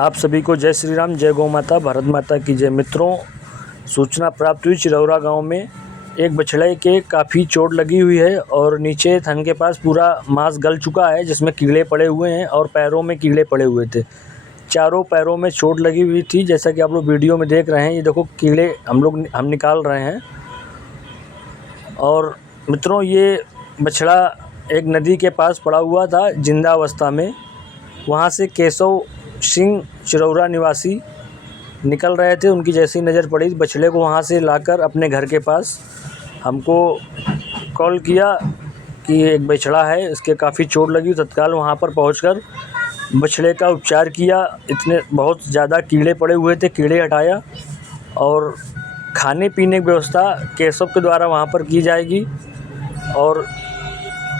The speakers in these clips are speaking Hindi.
आप सभी को जय श्री राम, जय गौ माता, भारत माता की जय। मित्रों, सूचना प्राप्त हुई चिरौरा गांव में एक बछड़े के काफ़ी चोट लगी हुई है और नीचे थन के पास पूरा मांस गल चुका है, जिसमें कीड़े पड़े हुए हैं और पैरों में कीड़े पड़े हुए थे। चारों पैरों में चोट लगी हुई थी, जैसा कि आप लोग वीडियो में देख रहे हैं। ये देखो कीड़े हम निकाल रहे हैं। और मित्रों, ये बछड़ा एक नदी के पास पड़ा हुआ था जिंदा अवस्था में। वहाँ से केशव सिंह चिरौरा निवासी निकल रहे थे। उनकी जैसी नज़र पड़ी, बछड़े को वहाँ से लाकर अपने घर के पास हमको कॉल किया कि एक बछड़ा है, इसके काफ़ी चोट लगी। तत्काल वहाँ पर पहुँचकर बछड़े का उपचार किया। इतने बहुत ज़्यादा कीड़े पड़े हुए थे, कीड़े हटाया और खाने पीने की व्यवस्था केशव के द्वारा वहाँ पर की जाएगी और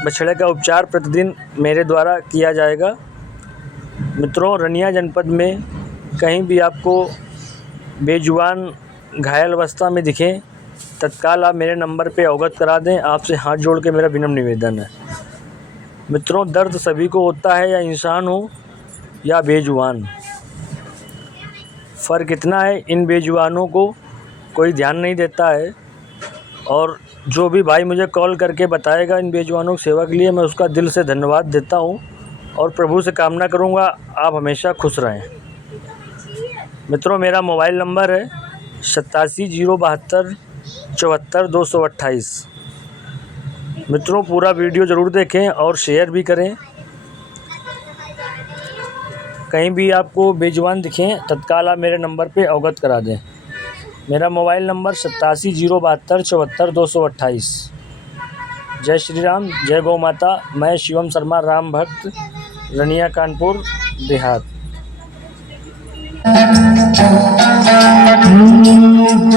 बछड़े का उपचार प्रतिदिन मेरे द्वारा किया जाएगा। मित्रों, रनिया जनपद में कहीं भी आपको बेजुबान घायल अवस्था में दिखें, तत्काल आप मेरे नंबर पे अवगत करा दें। आपसे हाथ जोड़ के मेरा विनम्र निवेदन है। मित्रों, दर्द सभी को होता है, या इंसान हो या बेजुबान। फ़र्क इतना है, इन बेजुबानों को कोई ध्यान नहीं देता है। और जो भी भाई मुझे कॉल करके बताएगा इन बेजुबानों की सेवा के लिए, मैं उसका दिल से धन्यवाद देता हूँ और प्रभु से कामना करूँगा आप हमेशा खुश रहें। मित्रों, मेरा मोबाइल नंबर है 8707274228। मित्रों, पूरा वीडियो ज़रूर देखें और शेयर भी करें। कहीं भी आपको बेजुबान दिखें, तत्काल आप मेरे नंबर पे अवगत करा दें। मेरा मोबाइल नंबर 8707274228। जय श्री राम, जय गौ माता। मैं शिवम शर्मा, राम भक्त, रनिया कानपुर देहात।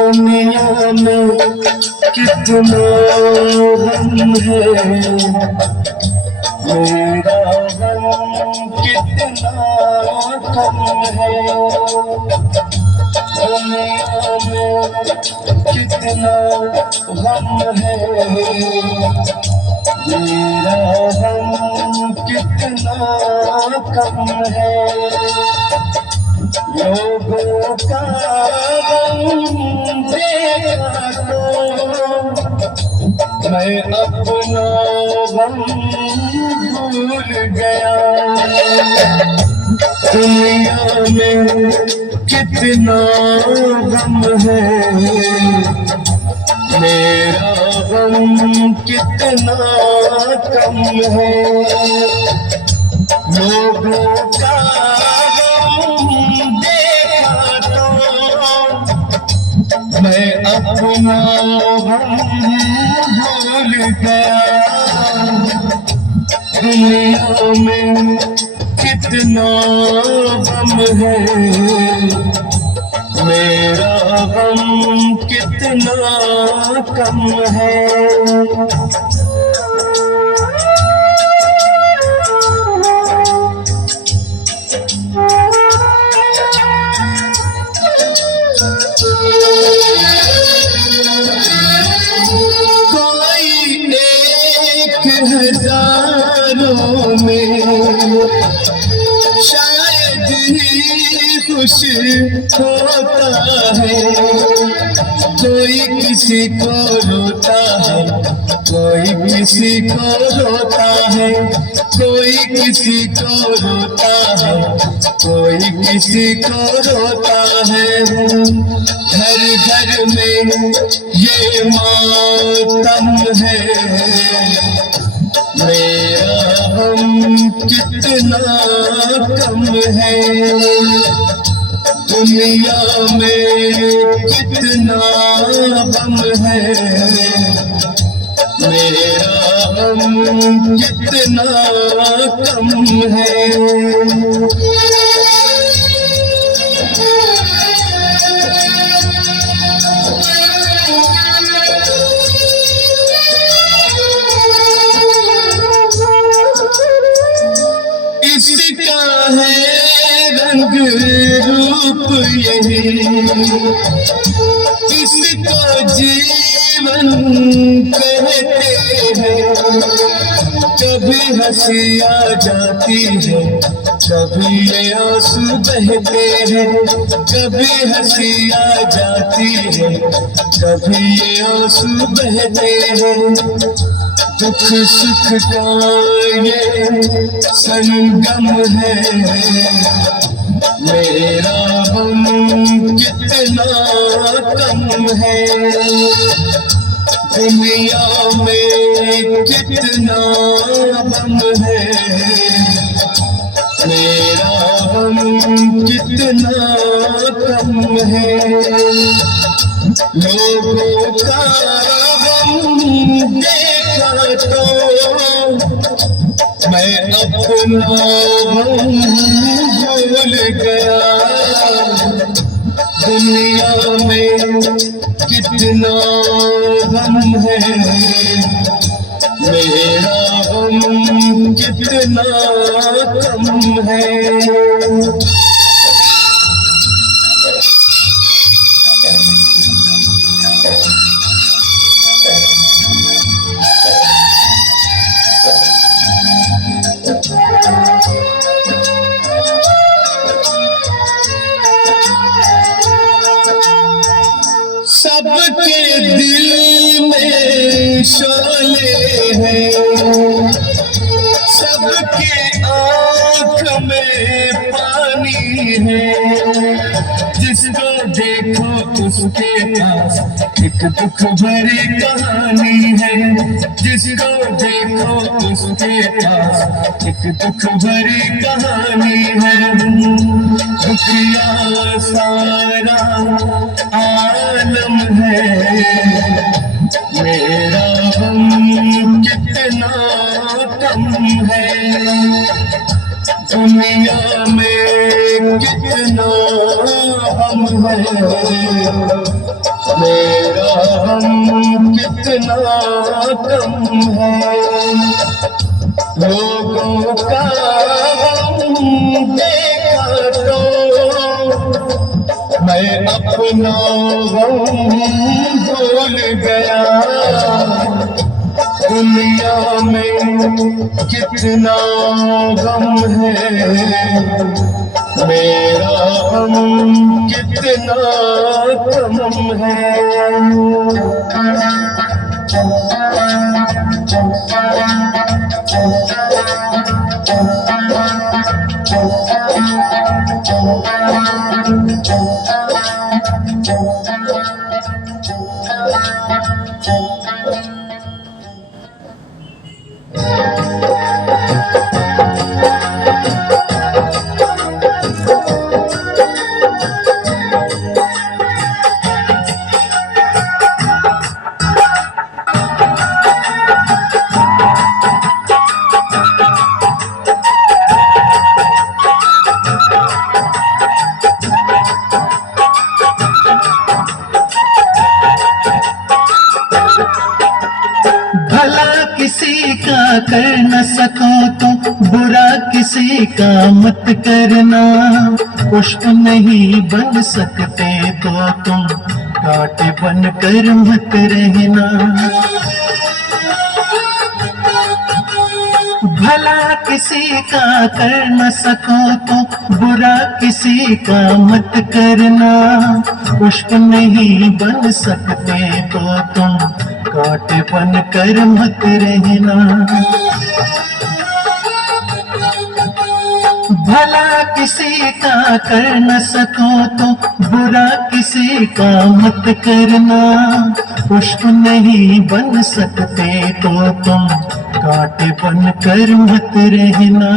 दुनिया में कितना गम है, मेरा गम कितना कम है। दुनिया में कितना गम है, मेरा गम कितना कम है। लोगों का गम देखा तो मैं अपना गम भूल गया। दुनिया में कितना गम है, मेरा गम कितना कम है। लोगों का मैं अपना गम भूल गया। दुनिया में कितना गम है, मेरा गम कितना कम है। हजारों में शायद ही खुश होता है। कोई किसी को रोता है, कोई किसी को रोता है, कोई किसी को रोता है, कोई किसी को रोता है। घर घर में ये मातम है, मेरा गम कितना कम है। दुनिया में कितना गम है, मेरा गम कितना कम है। इसका है रंग रूप यही, इसको जीवन कहते हैं। कभी हंसी आ जाती है, कभी ये आंसू बहते हैं, कभी हंसी आ जाती है, कभी ये आंसू बहते हैं। दुख सुख का ये संगम है, मेरा गम कितना कम है। दुनिया में कितना गम है, मेरा गम कितना कम है। लोगों का गम देखा तो मैं अपना गम भूल गया। दुनिया में कितना गम है, मेरा गम कितना कम है। सबके दिल में शोले हैं, सबके आँख में पानी है। जिसको देखो उसके पास एक दुख भरी कहानी है, जिसको देखो उसके पास एक दुख भरी कहानी है। दुखिया सारा आलम है, मेरा गम कितना कम है। दुनिया में कितना गम है, मेरा गम कितना कम है। लोगों का गम देखा तो मैं अपना गम भूल गया। दुनिया में कितना गम है, मेरा गम कितना कम है। भला किसी का कर न सको तो बुरा किसी का मत करना। पुष्प नहीं बन सकते तो तुम कांटे बन कर मत रहना। भला किसी का कर न सको तो बुरा किसी का मत करना। पुष्प नहीं बन सकते तो तुम कांटे बन कर मत रहना। भला किसी का कर न सको तो बुरा किसी का मत करना। पुष्प नहीं बन सकते तो तुम कांटे बन कर मत रहना।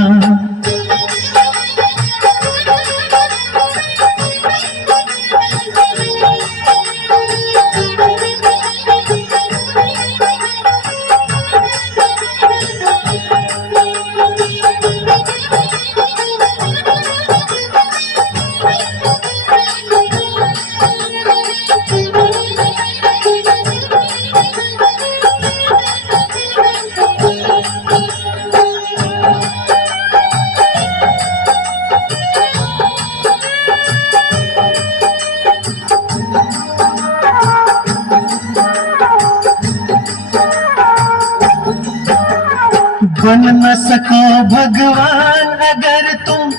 बन न सको भगवान अगर तुम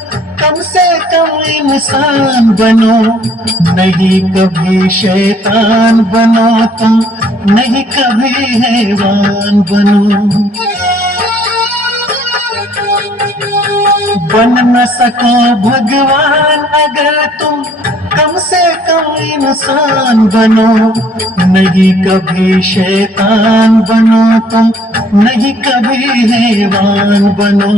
इंसान बनो, नहीं कभी शैतान बनो तुम, नहीं कभी हैवान बनो। बन न सको भगवान अगर तुम कम से कम इंसान बनो, नहीं कभी शैतान बनो तुम, नहीं कभी हैवान बनो।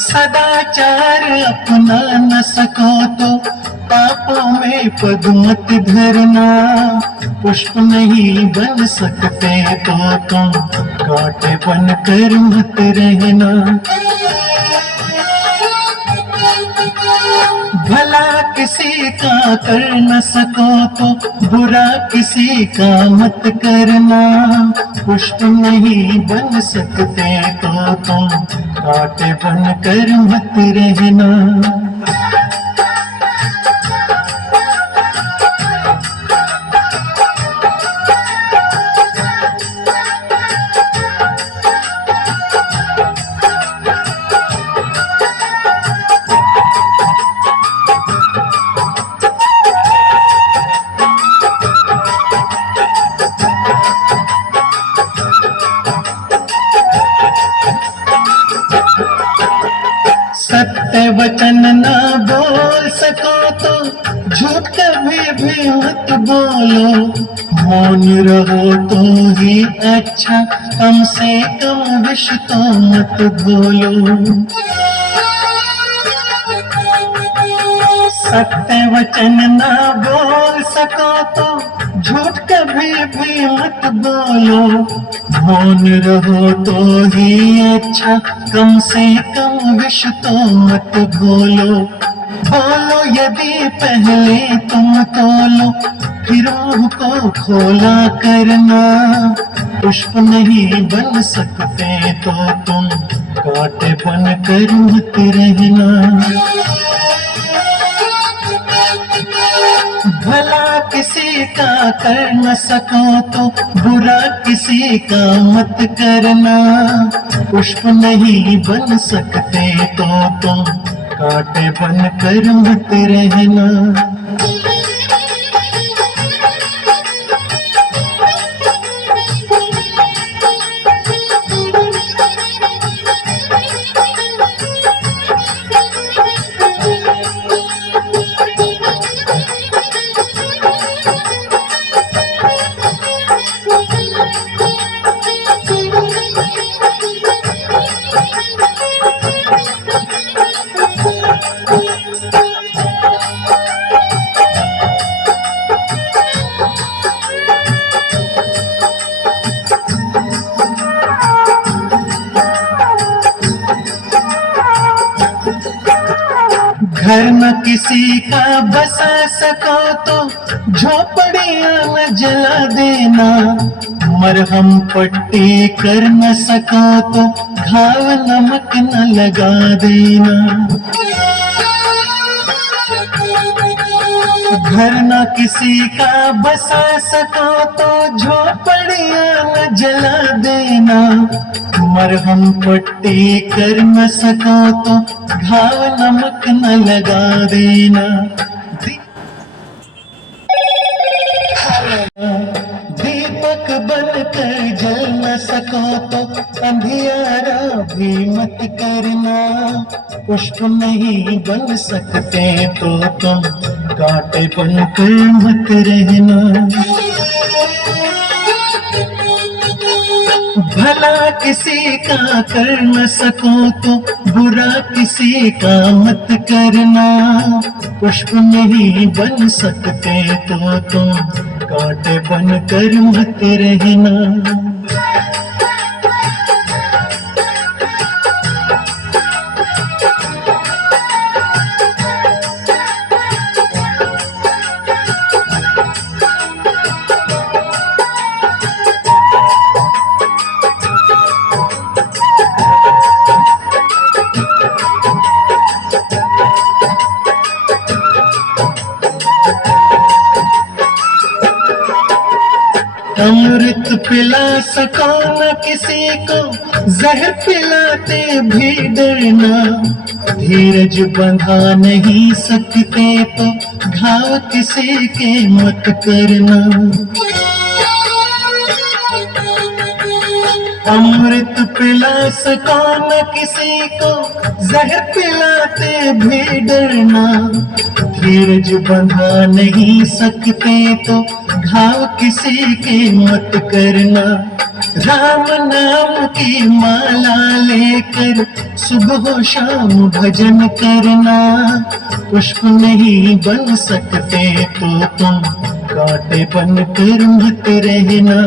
सदाचार अपना न सको तो पापों में पग मत धरना, पुष्प नहीं बन सकते तो तुम कांटे बन कर मत रहना। भला किसी का कर न सको तो बुरा किसी का मत करना, पुष्प नहीं बन सकते तो तुम कांटे बन कर मत रहना। सत्य वचन ना बोल सको तो झूठ कभी भी मत बोलो, मौन रहो तो ही अच्छा, कम से कम विष तो मत बोलो। सत्य वचन ना बोल सको तो झूठ कभी भी मत बोलो, मौन रहो तो ही अच्छा, कम से कम विष तो मत बोलो। बोलो यदि पहले तुम तोलो, फिर मुंह को खोला करना, पुष्प नहीं बन सकते तो तुम कांटे बन कर मत रहना। भला किसी का कर न सको तो बुरा किसी का मत करना, पुष्प नहीं बन सकते तो तुम कांटे बन कर मत रहना। घर न किसी का बसा सको तो झोपड़ियां न जला देना, मरहम पट्टी कर न सको तो घाव नमक न लगा देना। घर न किसी का बसा सको तो झोपड़ियां न जला देना, मरहम पट्टी कर न सको तो घाव नमक न लगा देना। दीपक बनकर जल न सको तो अंधियारा भी मत करना, पुष्प नहीं बन सकते तो तुम कांटे बनकर मत रहना। भला किसी का कर न सको तो बुरा किसी का मत करना, पुष्प नहीं बन सकते तो तुम कांटे बन कर मत रहना। अमृत पिला सको न किसी को, जहर पिलाते भी डरना। धीरज बंधा नहीं सकते तो घाव किसी के मत करना। अमृत पिला सको न किसी को, जहर पिलाते भी डरना। धीरज बंधा नहीं सकते तो घाव किसी के मत करना। राम नाम की माला लेकर सुबह शाम भजन करना। पुष्प नहीं बन सकते तो तुम कांटे बनकर मत रहना।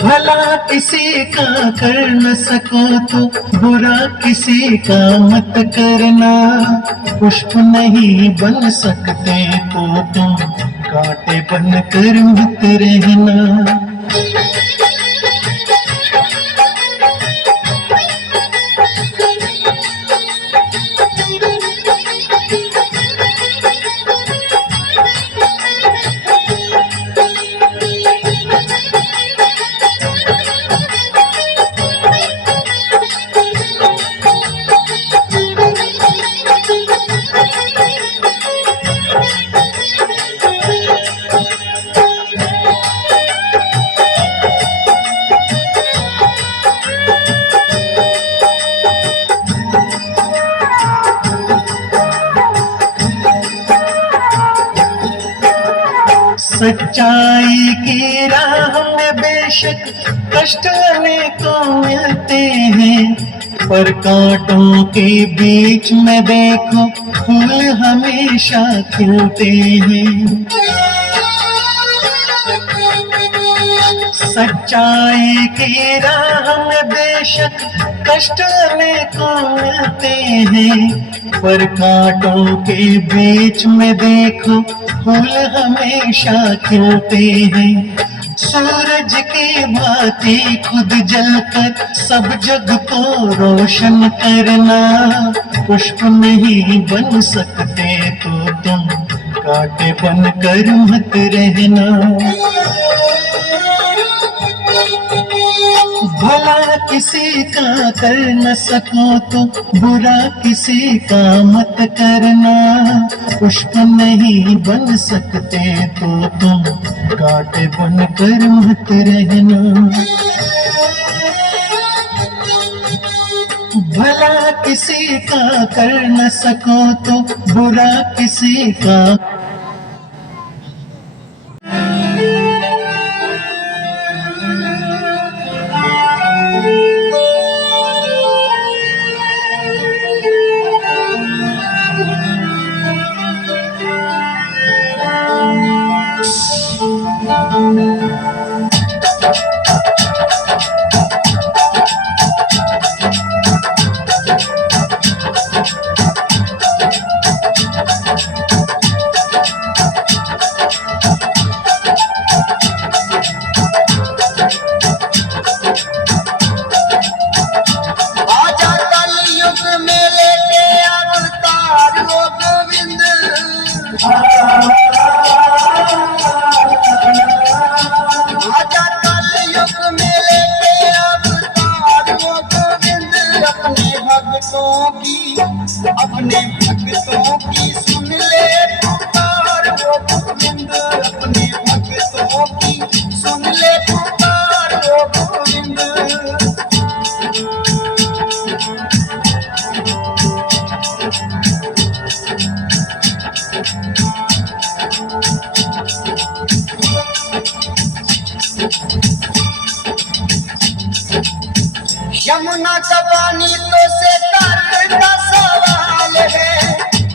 भला किसी का कर न सको तो बुरा किसी का मत करना। पुष्प नहीं बन सकते तो तुम कांटे बनकर मत रहना। सच्चाई की राह में बेशक कष्ट अनेकों मिलते हैं, पर कांटों के बीच में देखो फूल हमेशा खिलते हैं। सच्चाई की राह में बेशक कष्ट अनेकों मिलते हैं, पर कांटों के बीच में देखो फूल हमेशा खिलते हैं। सूरज की भांति खुद जलकर सब जग को रोशन करना। पुष्प नहीं बन सकते तो तुम कांटे बनकर मत रहना। भला किसी का कर न सको तो बुरा किसी का मत करना। पुष्प नहीं बन सकते तो तुम कांटे बनकर मत रहना। भला किसी का कर न सको तो बुरा किसी का। अपने भक्तों की सुन ले पुकार वो गोविंद। अपने भक्तों की सुन ले पुकार वो गोविंद। यमुना का पानी तो से तर का सवाल है,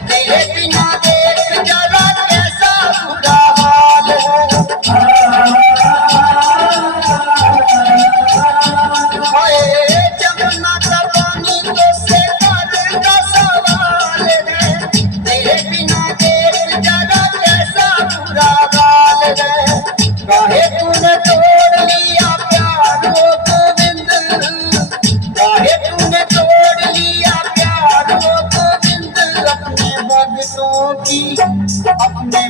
तेरे बिना देख जरा कैसा बुरा हाल है। यमुना का पानी तो से तर का सवाल है, तेरे बिना देख जरा कैसा बुरा हाल है। काहे तूने तोड़ लिया प्यार वो गोविंद, काहे तूने तोड़ लिया प्यार वो गोविंद। अपने भक्तों की अपने